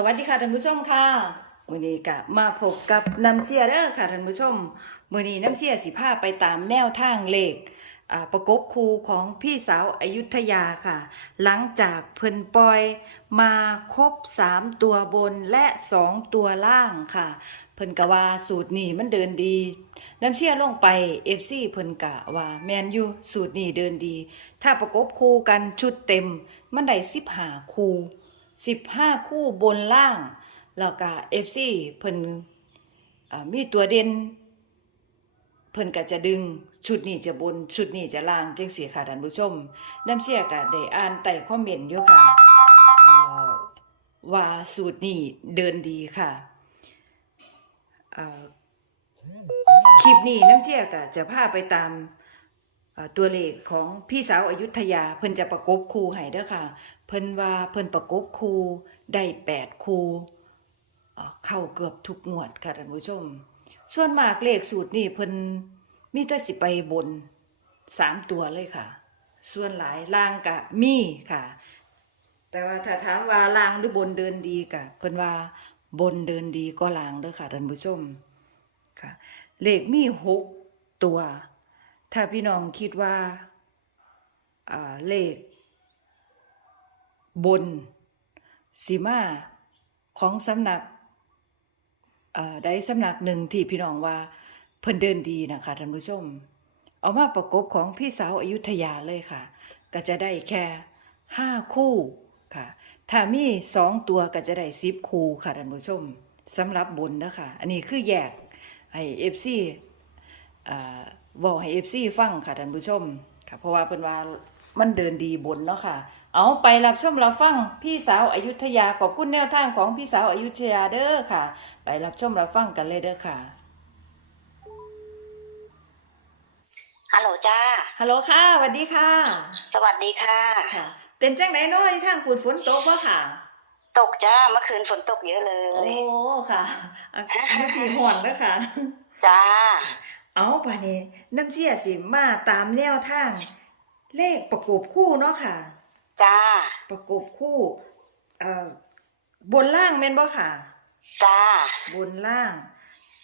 สวัสดีค่ะท่านผู้ชมค่ะมือนี้ก็มาพบกับน้ำเชียเด้อค่ะท่านผู้ชมมือนี้น้ำเชียสิพาไปตามแนวทางเลขประกบคูของพี่สาวอายุธยาค่ะ หลังจากเพิ่นปล่อยมาครบ3ตัวบนและ2ตัวล่างค่ะ เพิ่นก็ว่าสูตรนี้มันเดินดี น้ำเชี่ยลงไป FC เพิ่นกะว่าแมนยูสูตรนี้เดินดี ถ้าประกบคู่กันชุดเต็มมันได้15คู่ 15 คู่บนล่าง แล้วก็ FC เพิ่นมีตัวเด่นเพิ่นก็จะดึงชุดนี้จะบนชุดนี้จะล่างจังซี่ค่ะท่านผู้ชมน้ำเชี่ยก็ได้อ่านใต้คอมเมนต์อยู่ค่ะว่าสูตรนี้เดินดีค่ะคลิปนี้น้ำเชี่ยก็จะพาไปตามตัวเลขของพี่สาวอายุทยาเพิ่นจะประกบคู่ให้เด้อค่ะ เพิ่นว่าเพิ่นประกบคูได้แปดคูเอ่อเข้าเกือบทุกงวดค่ะท่านผู้ชม ส่วนมากเลขสูตรนี่เพิ่นมีแต่สิไปบนสามตัวเลยค่ะ ส่วนหลายล่างกะมีค่ะ แต่ว่าถ้าถามว่าล่างหรือบนเดินดีกะเพิ่นว่าบนเดินดีก็ล่างเด้อค่ะท่านผู้ชมค่ะ เลขมีหกตัว ถ้าพี่น้องคิดว่าอ่าเลข บนสีมาของสำนักได้สำนักหนึ่งที่พี่น้องว่าเพิ่นเดินดีนะคะท่านผู้ชม เอามาประกบของพี่สาวอายุทยาเลยค่ะ ก็จะได้แค่ห้าคู่ค่ะ ถ้ามีสองตัวก็จะได้สิบคู่ค่ะท่านผู้ชมสำหรับบนนะคะอันนี้คือแยกให้เอฟซีบอกให้เอฟซีฟังค่ะท่านผู้ชม ค่ะ เพราะว่าเป็นว่ามันเดินดีบนเนาะค่ะ เอาไปรับชมรับฟังพี่สาวอายุทยาขอบคุณแนวทางของพี่สาวอายุทยาเด้อค่ะ ไปรับชมรับฟังกันเลยเด้อค่ะฮัลโหลจ้า ฮัลโหลค่ะสวัสดีค่ะ สวัสดีค่ะค่ะ เป็นจังไหนน้อยทางปูนฝนตกวะค่ะ ตกจ้า เมื่อคืนฝนตกเยอะเลโอ้ยค่ะอะนี่พี่ห่อนเด้อค่ะ จ้า เอาป่ะนี้น้ำเชี่ยสิมาตามแนวทาง เลขประกบคู่เนาะค่ะ จ้า ประกบคู่เอ่อบนล่างแม่นบ่ค่ะ จ้า บนล่าง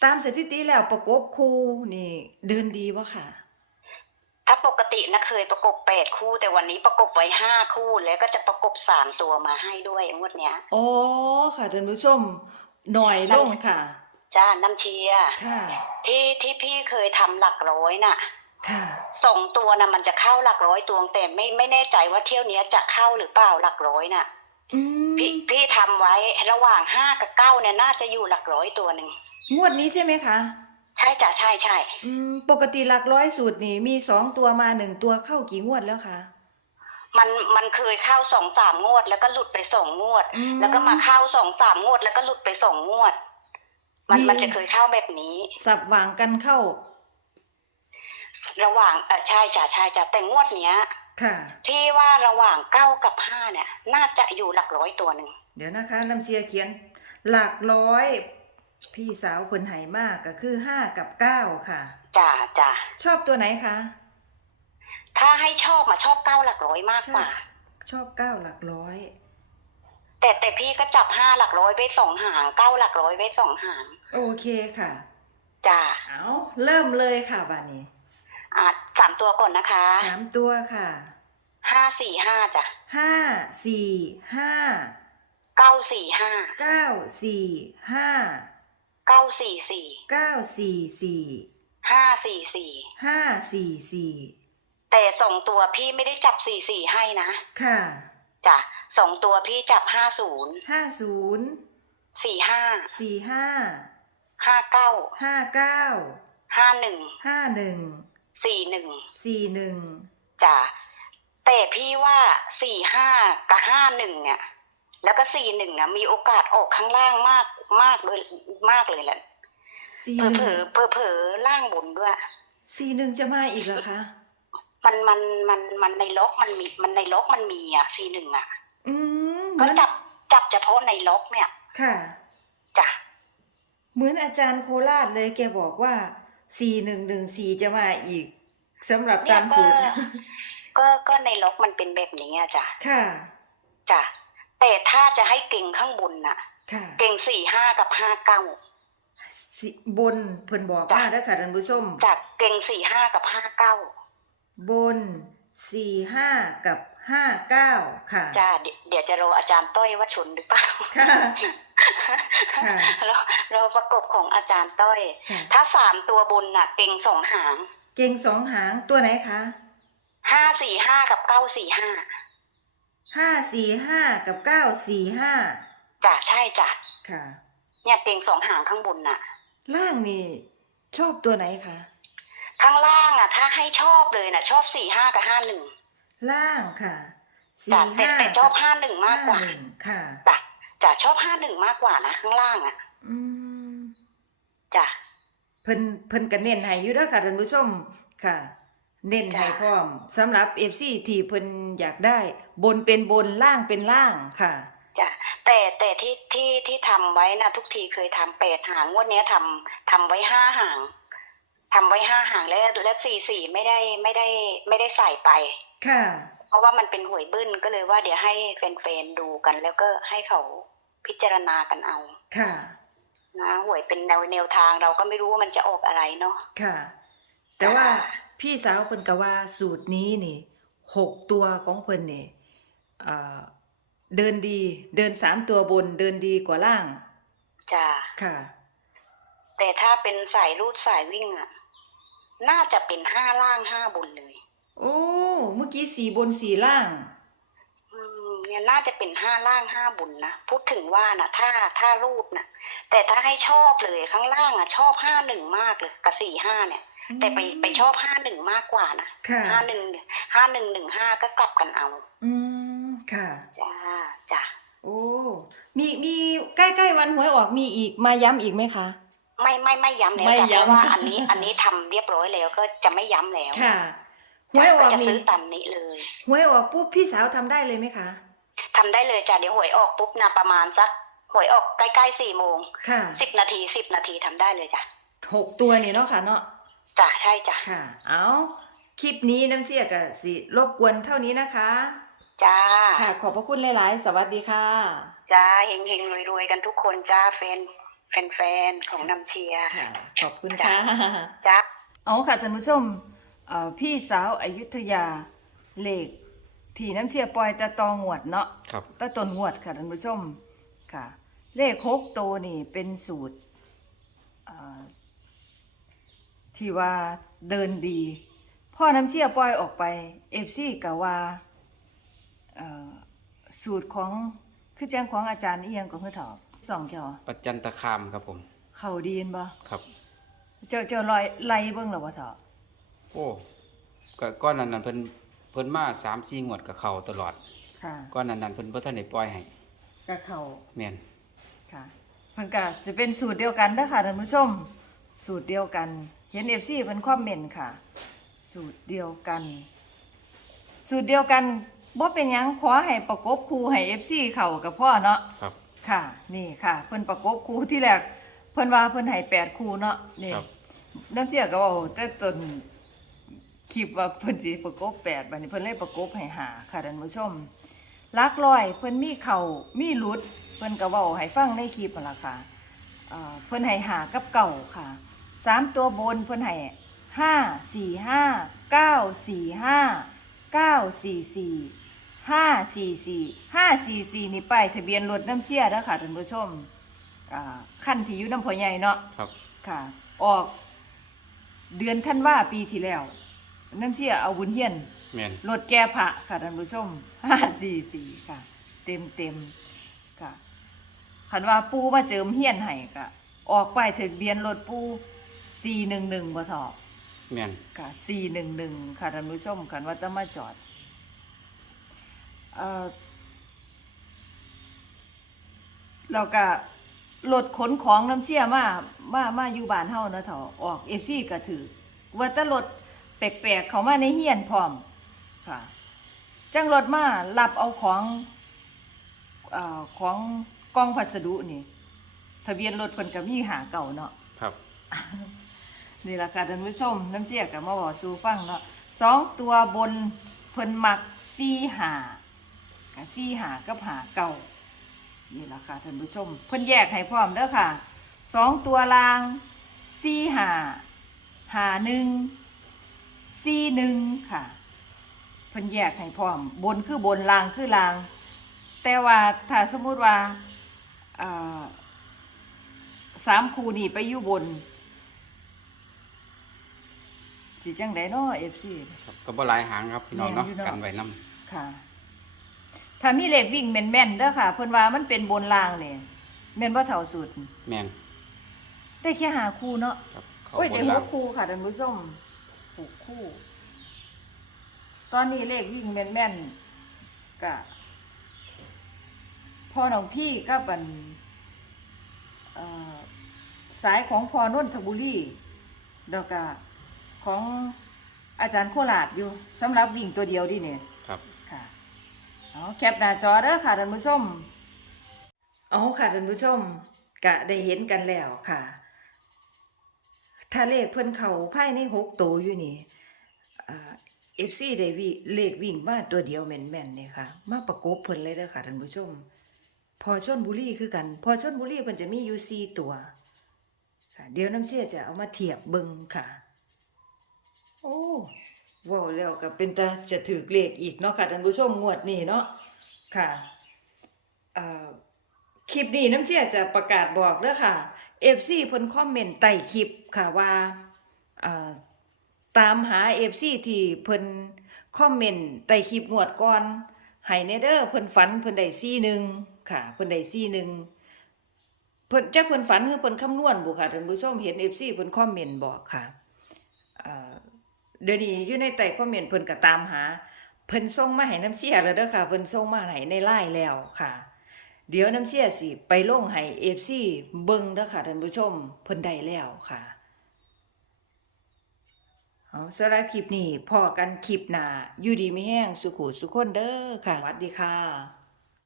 ตามสถิติแล้วประกบคู่นี่ เดินดีบ่ค่ะ ถ้าปกตินะเคยประกบแปดคู่ แต่วันนี้ประกบไว้ห้าคู่แล้วก็จะประกบสามตัวมาให้ด้วยงวดเนี้ย อ๋อค่ะท่านผู้ชมหน่อยลงค่ะ จ้าน้ำเชียร์ค่ะ ที่ที่พี่เคยทำหลักร้อยน่ะค่ะสองตัวน่ะมันจะเข้าหลักร้อยตัวแต่ไม่ไม่แน่ใจว่าเที่ยวเนี้ยจะเข้าหรือเปล่าหลักร้อยน่ะ อืมพี่พี่ทำไว้ระหว่างห้ากับเก้าเนี่ยน่าจะอยู่หลักร้อยตัวหนึ่งงวดนี้ใช่ไหมคะ ใช่จ้ะใช่ใช่อืม ปกติหลักร้อยสูตรนี่มีสองตัวมาหนึ่งตัวเข้ากี่งวดแล้วคะ มันมันเคยเข้าสองสามงวด แล้วก็หลุดไปสองงวด อืม แล้วก็มาเข้าสองสามงวด แล้วก็หลุดไปสองงวด มันมีมันจะเคยเข้าแบบนี้ สับวางกันเข้า ระหว่างเออใช่จ้ะใช่จ้ะแต่งวดเนี้ย ค่ะพี่ว่าระหว่างเก้ากับห้าเนี่ย น่าจะอยู่หลักร้อยตัวหนึ่งเดี๋ยวนะคะน้ำเชียร์เขียน หลักร้อย พี่สาวคนไหมากก็คือห้ากับเก้าค่ะจ้ะจ้ะชอบตัวไหนคะถ้าให้ชอบมาชอบเก้าหลักร้อยมากกว่า ชอบเก้าหลักร้อย แต่แต่พี่ก็จับห้าหลักร้อยไว้สองหางเก้าหลักร้อยไว้สองหาง โอเคค่ะจ้ะเอาเริ่มเลยค่ะบานี้ อะสามตัวก่อนนะคะสามตัวค่ะห้าสี่ห้าจ้ะห้าสี่ห้าเก้าสี่ห้าเก้าสี่ห้าเก้าสี่สี่เก้าสี่สี่ห้าสี่สี่ห้าสี่สี่แต่สองตัวพี่ไม่ได้จับสี่สี่ให้นะ ค่ะ จ้ะสองตัวพี่จับห้าศูนย์ห้าศูนย์สี่ห้าสี่ห้าห้าเก้าห้าเก้าห้าหนึ่งห้าหนึ่งสี่หนึ่งสี่หนึ่งจ้ะแต่พี่ว่าสี่ห้ากับห้าหนึ่งเนี่ย แล้วก็สี่หนึ่งนะมีโอกาสออกข้างล่างมากมากเลยมากเลยแหละสี่เผลหอนึ่เผลงอเผลอเผลอๆล่างบนด้วยสี่หนึ่งจะมาอีกเหรอคะ มันมันมันมันในล็อกมันมีมันในล็อกมันมีอะสี่หนึ่งอะอืมเหก็มือนจับจับเฉพาะในล็อกเนี่ย ค่ะจ้ะเหมือนอาจารย์โคราชเลยแกบอกว่าสี่หนึ่งหนึ่งสี่จะมาอีกสำหรับเนี่ยตามก็สูตรก็ก็ในล็อกมันเป็นแบบนี้อะจ้ะค่ะจ้ะแต่ถ้าจะให้เก่งข้างบนน่ะค่ะเก่งสี่ห้ากับห้าเก้าสิบนเพิ่นบอกจ้ะมาเด้อค่ะท่านผู้ชมจากเก่งสี่ห้ากับห้าเก้า บนสี่ห้ากับห้าเก้าค่ะ จ้าเดี๋ยวเดี๋ยวจะรออาจารย์ต้อยว่าชนหรือเปล่าค่ะค่ะรอรอประกบของอาจารย์ต้อย ค่ะ ถ้าสามตัวบนน่ะ เก่งสองหางเก่งสองหางตัวไหนคะห้าสี่ห้ากับเก้าสี่ห้าห้าสี่ห้ากับเก้าสี่ห้าจ้ะใช่จ้ะค่ะ เนี่ยเก่งสองหางข้างบนน่ะ ล่างนี่ชอบตัวไหนคะ ข้างล่างอะ ถ้าให้ชอบเลยน่ะชอบสี่ห้ากับห้าหนึ่งล่างค่ะสี่จ้ะแต่ห้าแต่ชอบห้าหนึ่งมากกว่าห้หนึ่งค่ะจ้ะจ้ะชอบห้าหนึ่งมากกว่านะข้างล่างอะ อืมจ้ะเพิ่นเพิ่นก็เน้นให้อยู่เด้อค่ะท่านผู้ชมค่ะ เน้นให้จ้ะพร้อมสำหรับ FC ที่เพิ่นอยากได้ บนเป็นบนล่างเป็นล่างค่ะจ้ะแต่แต่ที่ที่ที่ทำไว้นะทุกทีเคยทำแปดหางงวดเนี้ยทำทำไว้ห้าหาง ทำไว้ห้าหางแล้วแล้วสี่สี่ไม่ได้ไม่ได้ไม่ได้ใส่ไป ค่ะ เพราะว่ามันเป็นหวยบึ้นก็เลยว่าเดี๋ยวให้แฟนๆดูกัน แล้วก็ให้เขาพิจารณากันเอา ค่ะ นะหวยเป็นแนวแนวทางเราก็ไม่รู้ว่ามันจะออกอะไรเนาะ ค่ะ แต่ว่าจ้ะพี่สาวเพิ่นก็ว่าสูตรนี้นี่หกตัวของเพิ่นนี่อ่าเดินดี เดินสามตัวบน เดินดีกว่าล่าง จ้ะค่ะแต่ถ้าเป็นสายรูดสายวิ่งอะ น่าจะเป็นห้าล่างห้าบนเลย โอ้ เมื่อกี้สี่บนสี่ล่าง อืมเนี่ยน่าจะเป็นห้าล่างห้าบุญนะพูดถึงว่านะถ้าถ้ารูดนะแต่ถ้าให้ชอบเลยข้างล่างอะ ชอบห้าหนึ่งมากเลยกับสี่ห้าเนี่ย แต่ไปไปชอบห้าหนึ่งมากกว่านะค่ะ ห้าหนึ่งห้าหนึ่งหนึ่งห้าก็กลับกันเอาอืมค่ะ จ้าจ้า โอ้ มีมีใกล้ๆวันหวยออกมีอีกมาย้ำอีกไหมคะ ไม่ไม่ไม่ย้ำแล้วไม่จ้ะเพย้ำราะว่าอันนี้อันนี้ทำเรียบร้อยแล้วก็จะไม่ย้ำแล้วค่ะหจ้ะวยอก็อกจะนี่ซื้อตามนี้เลยหวยออกปุ๊บพี่สาวทำได้เลยไหมคะทำได้เลยจ้ะเดี๋ยวหวยออกปุ๊บนะประมาณสักหวยออกใกล้ๆสี่โมงค่ะสิบนาทีสิบนาทีทำได้เลยจ้ะหกตัวนี่เนาะค่ะเนาะจ้ะใช่จ้ะค่ะ เอาคลิปนี้น้ำเสียกับสิรบกวนเท่านี้นะคะ จ้าค่ะขอบพระคุณหลาย ๆ สวัสดีค่ะ จ้าเฮงเฮงรวยรวยๆกันทุกคนจ้าแฟน แฟนแฟนๆ ของน้ำเชียร์ค่ะขอบคุณค่ะจ้าเอาค่ะท่านผู้ชมเอ่อพี่สาวอายุทยาเลขที่น้ำเชียปล่อยตะตองวดเนาะครับตะตนงวดค่ะท่านผู้ชมค่ะ เลขหกตัวนี่เป็นสูตรเอ่อที่ว่าเดินดี พ่อน้ำเชี่ยปล่อยออกไปเอฟซีกะว่าเอ่อสูตรของคือแจ้งของอาจารย์เอียงของเพื่อถอบ สองจอปัจจันตคามครับผม เขาดีนบ่ครับ เจ้าเจ้าลอยไล่เบิ่งแล้วบ่ถอโอ้ก็ก้อนนั้นนั้นเพิ่นเพิ่นมาสามสี่งวดกับเขาตลอดค่ะก้อนนั้นนั้นเพิ่นบ่ทันได้ปล่อยให้กับเขาแม่นค่ะมันก็จะเป็นสูตรเดียวกันเด้อค่ะท่านผู้ชม สูตรเดียวกัน เห็นเอฟซีเป็นคอมเมนต์ค่ะ สูตรเดียวกัน สูตรเดียวกันบ่เป็นหยังขอให้ประกบคู่ให้เอฟซีเข้ากับพ่อเนาะครับ ค่ะ นี่ค่ะเพิ่นประกบคู่ที่แรกเพิ่นว่าเพิ่นให้แปดคู่เนาะนี่ครับ น้ำเสียก็เว้าแต่ต้นคลิปว่าเพิ่นสิประกบแปดบัดนี้เพิ่นเลยประกบให้หาค่ะท่านผู้ชมลักลอยเพิ่นมีเข่ามีหลุด เพิ่นก็เว้าให้ฟังในคลิปนั่นล่ะค่ะเอ่อเพิ่นให้หากับเก่าค่ะสามตัวบนเพิ่นให้ห้าสี่ห้าเก้าสี่ห้าเก้าสี่สี่ ห้าสี่สี่ห้าสี่สี่นี่ป้ายทะเบียนรถน้ำเชี่ยแล้วค่ะท่านผู้ชมอ่าขั้นที่อยู่น้ำพ่อใหญ่เนาะครับ ค่ะ ออก เดือนท่านว่าปีที่แล้ว น้ำเชี่ยเอาบุญเฮียน แม่นรถแก้พระค่ะท่านผู้ชมห้าสี่สี่ค่ะ เต็มเต็มๆค่ะคันว่าปูมาเจิมเฮียนให้ก็ออกไปถึงเบียนรถปูสี่หนึ่งหนึ่งบ่ถอแม่นค่ะสี่หนึ่งหนึ่งค่ะท่านผู้ชมคันว่าจะมาจอด เอ่อเราก็รถขนของน้ำเชี่ยมา มา มาอยู่บ้านเฮาเนาะเถาออกเอฟซีก็ถือว่าแตรถแปลกๆเขามาในเฮียนพร้อมค่ะ จังรถมารับเอาของเอ่อของกองพัสดุนี่ ทะเบียนรถเพิ่นก็มีหาเก่าเนาะครับ นี่ล่ะค่ะท่านผู้ชมน้ำเจียกับมาบอกสู่ฟังเนาะสองตัวบนเพิ่นมักซี่หา กับซี่หากับหาเก่านี่ล่ะค่ะท่านผู้ชมเพิ่นแยกให้พร้อมเด้อค่ะสองตัวรางสี่หาหาหนึ่งสี่หนึ่งค่ะเพิ่นแยกให้พร้อม บนคือบนล่างคือล่าง แต่ว่าถ้าสมมุติว่าอ่าสามคู่นี่ไปอยู่บนสิจังไดเนาะ FC ครับก็บ่หลายหางครับพี่น้องเนาะแม่นอยู่เนาะกันไว้นํค่ะ ถ้ามีเลขวิ่งแม่นๆเด้อค่ะ เพิ่นว่ามันเป็นบนล่างนี่แม่นบ่เท่าสุด แม่นได้แค่หาคู่เนาะครับเขาโอ้ยบได้นหล่างกคู่ค่ะท่านผู้ชมหกคู่ ตอนนี้เลขวิ่งแม่นๆกะพ่อน้องพี่ก็บันเอ่อสายของพอนนทบุรีแล้วก็ของอาจารย์โคราชอยู่สำหรับวิ่งตัวเดียวดิเนี่ยครับค่ะ เอาแคปหน้าจอเด้อค่ะท่านผู้ชม เอาค่ะท่านผู้ชมกะได้เห็นกันแล้วค่ะ ถ้าเลขเพิ่นเขาภายในหกตัวอยู่นี่เอฟซีได้วิเลขวิ่งมาตัวเดียวแม่นๆเนี่ยค่ะ มาประกบเพิ่นเลยเด้อค่ะท่านผู้ชม พอชนบุรีคือกัน พอชนบุรีเพิ่นจะมีอยู่สี่ตัวค่ะ เดี๋ยวน้ำเชี่ยจะเอามาเทียบเบิ่งค่ะ โอ้ ว้าแล้วก็เป็นตาจะถือเลขอีกเนาะค่ะท่านผู้ชมงวดนี้เนาะค่ะคลิปนี้น้ำเชี่ยจะประกาศบอกเด้อค่ะ FC เพิ่นคอมเมนต์ใต้คลิปค่ะว่าตามหา FC ที่เพิ่นคอมเมนต์ใต้คลิปงวดก่อนให้แน่เด้อเพิ่นฝันเพิ่นได้41ค่ะ เพิ่นได้41เพิ่นจักเพิ่นฝันคือเพิ่นคำนวณบ่ค่ะท่านผู้ชมเห็น FC เพิ่นคอมเมนต์บอกค่ะ เดี๋ยวนี้อยู่ในใต้คอมเมนต์เพิ่นก็ตามหา เพิ่นส่งมาให้น้ำเสียแล้วเด้อค่ะ เพิ่นส่งมาให้ในไลน์แล้วค่ะ เดี๋ยวน้ำเสียสิไปลงให้ FC เบิ่งเด้อค่ะท่านผู้ชมเพิ่นได้แล้วค่ะเอาสำหรับคลิปนี้พอกันคลิปหน้าอยู่ดีไม่แห้งสุขุสุขคนเด้อค่ะสวัสดีค่ะ